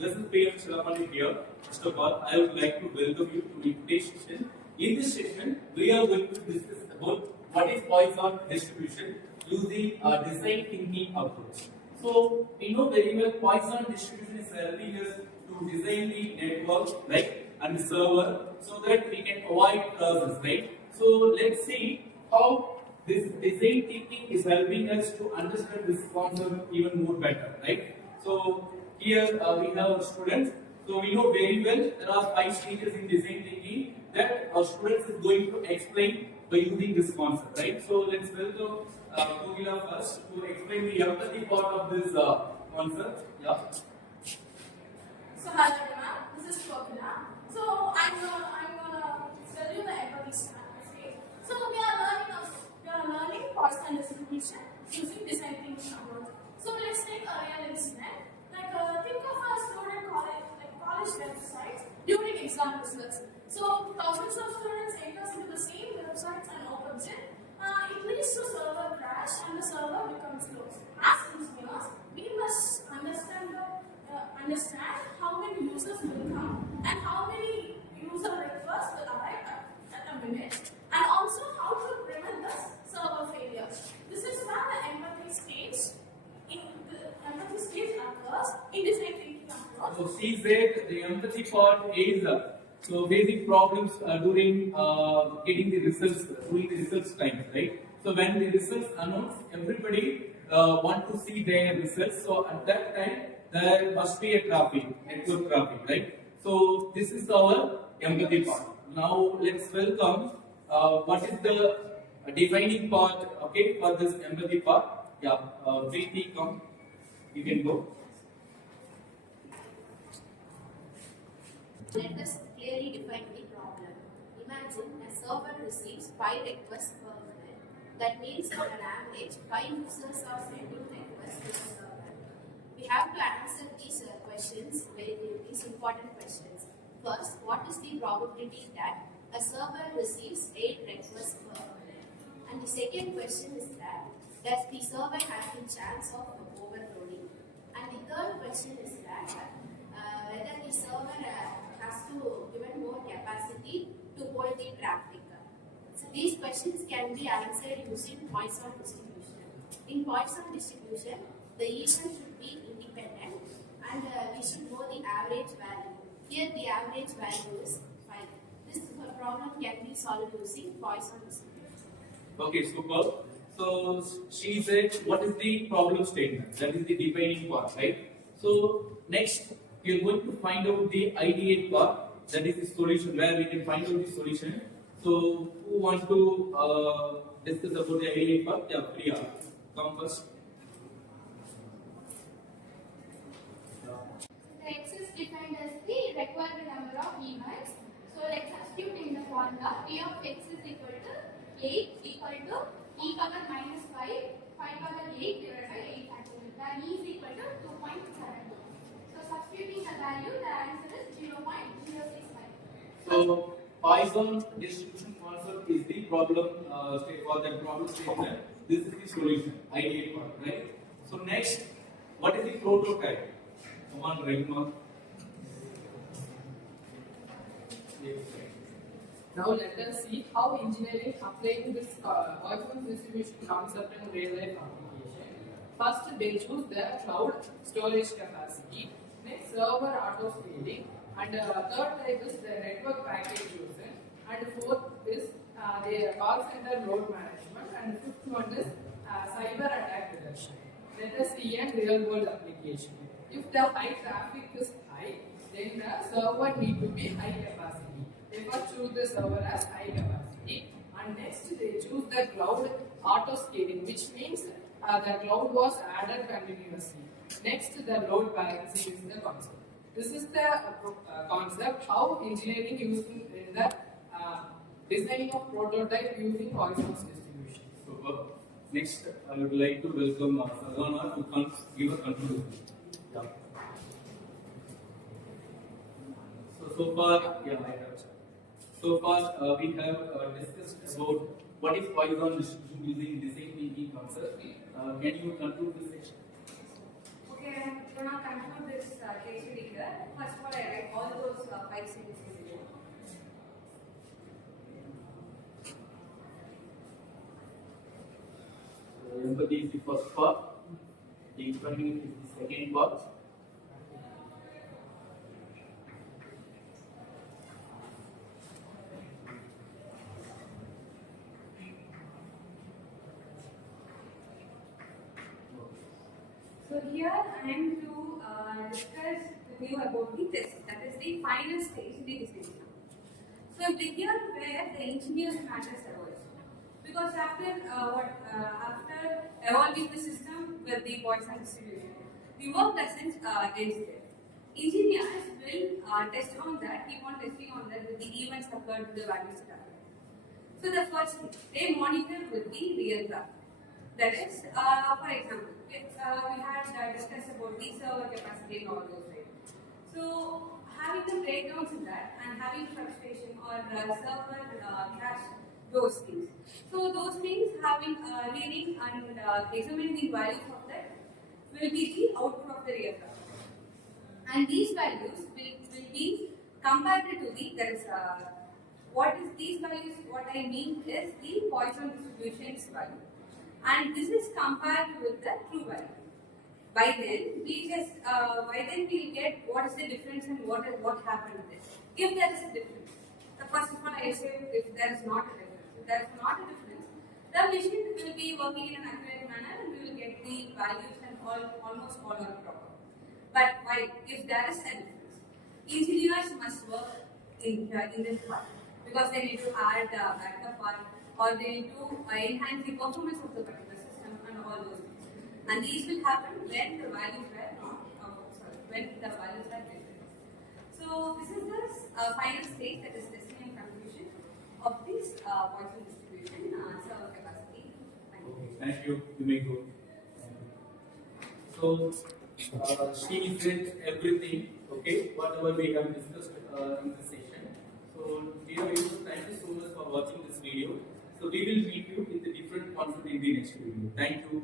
This is PM Shilapani here. First of all, I would like to welcome you to today's session. In this session, we are going to discuss about what is Poisson distribution using a design thinking approach. So, we know very well Poisson distribution is helping us to design the network, right, and the server so that we can avoid errors, right. So, let's see how this design thinking is helping us to understand this concept even more better, right. So, here we have our students. So, we know very well there are 5 stages in design thinking that our students is going to explain by using this concept, right. So, let's welcome Kogila first to explain the empathy part of this concept. Yeah. So hello everyone, this is Kogila. So I'm gonna tell you the empathy strategy. So we are learning Poisson distribution using design thinking approach. So let's take a real incident. Like think of a student college websites during exam results. So thousands of students enter into the same websites and opens it. It leads to server crash and the server becomes closed. As engineers, we must understand how many users will come and how many user requests will arrive at a minute, and also how to prevent the server failure. This is where the empathy stage occurs in design thinking approach. So she said the empathy part is so basic problems during getting the results, doing the results time, right? So when the results announced, everybody want to see their results. So at that time, there must be a network traffic, right? So this is our empathy part. Now let's welcome what is the defining part, okay, for this empathy part. Yeah, Preeti, come, you can go. Let us clearly define the problem. Imagine a server receives 5 requests per minute. That means on an average, 5 users are sending requests to the server. We have to answer these questions, these important questions. First, what is the probability that a server receives 8 requests per minute? And the second question is that, does the server have the chance of overloading? And the third question is that, whether the server has to given more capacity to hold the traffic. So these questions can be answered using Poisson distribution. In Poisson distribution, the event should be independent and we should know the average value. Here the average value is 5. This problem can be solved using Poisson distribution. Okay, super. So she said what is the problem statement? That is the defining part, right? So next we are going to find out the ideate part, that is the solution, where we can find out the solution. So who want to discuss about the ideate part? Yeah, Priya, come first. X is defined as the required number of events. So let's substitute in the formula. P of x is equal to 8 equal to e power minus 5 power 8 divided by 8 factorial. Where e is equal to 2.72. So substituting the value, the answer is 0.065. So Poisson distribution concept is the problem for that problem statement. This is the solution, ideate part, right? So next, what is the prototype? Come on, Raghunath. Now let us see how engineering applying this Poisson distribution concept in real life application. First, they choose their cloud storage capacity. Next, server auto scaling. And third type is the network package using. And fourth is their call center load management. And fifth one is cyber attack reduction. Let us see a real world application. If the high traffic is high, then the server need to be high capacity. They first choose the server as high capacity, and next they choose the cloud auto scaling, which means the cloud was added continuously. Next, the load balancing is the concept. This is the concept how engineering using in the designing of prototype using Poisson's distribution. So, next, I would like to welcome Sadhana to give a conclusion. Yeah. So far, yeah, I have. So far, we have discussed about what is Poisson distribution using design thinking concept. Can you conclude this section? Okay, I'm going to conclude this case here. first of all, I write all those 5 sentences again. Empathy is the first part, defining is the second part. So here I am to discuss with you about the test, that is the final stage in the decision. So here where the engineer's matters arose. Because after evolving the system with the Poisson distribution, the work doesn't ends there. Engineers will test on that, keep on testing on that with the events occurred with the values that are. So the first thing, they monitor with the real graph. That is, for example, if we had discussed about the server capacity and all those, right? So having the breakdowns in that and having frustration or server crash, those things. So those things having reading and examining the values of that will be the output of the real graph. And these values will be compared to the, there is what is these values, what I mean is the Poisson distribution's value. And this is compared with the true value. By then, we will get what is the difference and what happened with this. If there is a difference, the first of all I say if there is not a difference. If there is not a difference, the machine will be working in an accurate manner and we will get the values and almost all are proper. But if there is a difference, engineers must work in this part because they need to add backup part or they need to enhance the performance of the particular system and all those things. And these will happen when the values were when the values are different. So this is the final stage, that is testing and conclusion of this Poisson distribution server capacity. Thank you. You may go. So she said everything. Okay, whatever we have discussed in this session. So dear viewers, thank you so much for watching this video. So we will meet you with a different concept in the next video. Thank you.